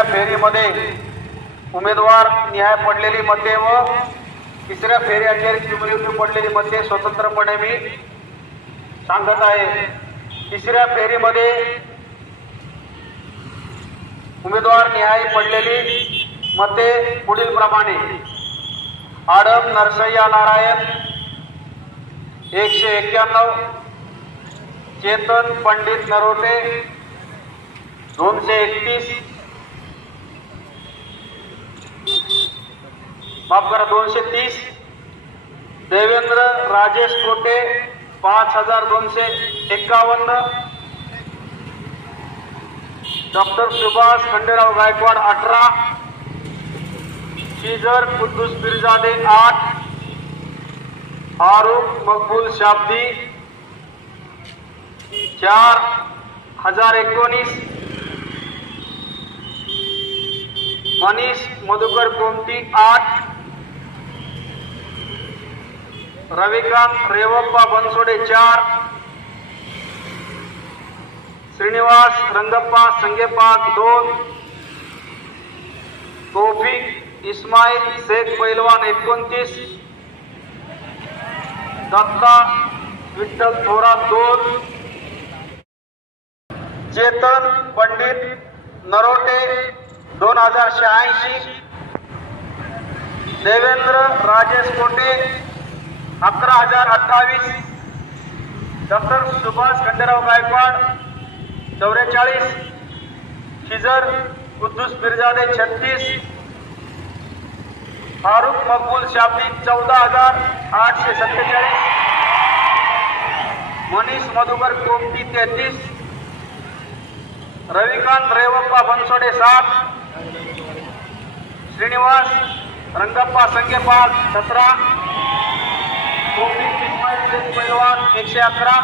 दुसऱ्या फेरीमध्ये उमेदवार निहाय पडलेली मते व तिसऱ्या फेरी अखेर क्युम्युलेटिव्ह पडलेली मते स्वतंत्रपणे मी सांगत आहे। तिसऱ्या फेरीमध्ये उमेदवार निहाय पडलेली मते पुढील प्रमाणे: आडम नरसय्या नारायण 191, चेतन पंडित नरोटे 231, माफ करा 230, देवेंद्र राजेश कोटे 5251, डॉक्टर सुभाष खंडेराव गायकवाड 18, शीजर कुद्दूस पीरजादे 8, फारूक मकबूल शाब्दी 4019, मनीष मधुकर कोमती 8, रविकांत रेवप्पा बनसोडे 4, श्रीनिवास रंगप्पा संगेपाक 2, तौफिक इस्माईल शेख पैलवान 29, दत्ता विठ्ठल थोरात 2, चेतन पंडित नरोटे 2086, देवेंद्र राजेश कोटे 11028, डॉक्टर सुभाष खंडेराव गायकवाड 44, शीजर कुद्दूस पीरजादे 36, फारूक मकबूल शाब्दी 14847, मनीष मधुकर कोमती 33, रविकांत रेवप्पा बनसोडे 7, श्रीनिवास रंगप्पा संगेपाल 17, तौफिक इस्माईल शेख पैलवान 111,